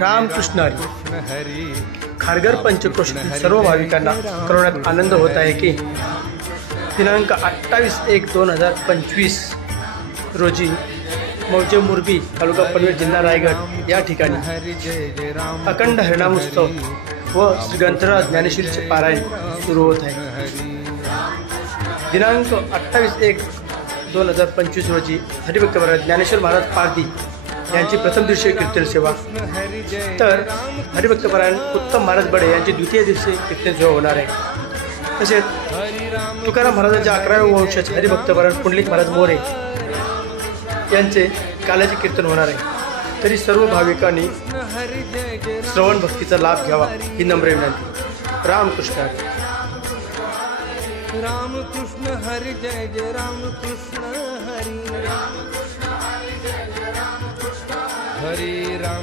रामकृष्ण हरी। खारघर पंचक्रोशीतील सर्व भाविकांना कळवण्यात आनंद होत आहे की दिनांक 28/1/2025 रोजी मौजे मुरबी तालुका पनवेल जिल्हा रायगड या ठिकाणी अखंड हरिनामोत्सव व श्री ग्रंथराज ज्ञानेश्वरीचे पारायण सुरू होत आहे। दिनांक 28/1/2025 रोजी हरिभक्त ज्ञानेश्वर महाराज पारधी यांची प्रथम दिवसीय कीर्तन सेवा, तर हरिभक्त उत्तम महाराज बडे यांची द्वितीय दिवसीय कीर्तन सेवा होणार आहे। तसेच तुकाराम महाराजांच्या 11व्या वंशाचे हरिभक्त पुंडलिक महाराज मोरे यांचे काल्याचे कीर्तन होणार आहे। तरी सर्व भाविकांनी श्रवण भक्तीचा लाभ घ्यावा ही नम्र विनंती। रामकृष्ण हरी। रामकृष्ण हरी जय जय रामकृष्ण हरी हरी राम।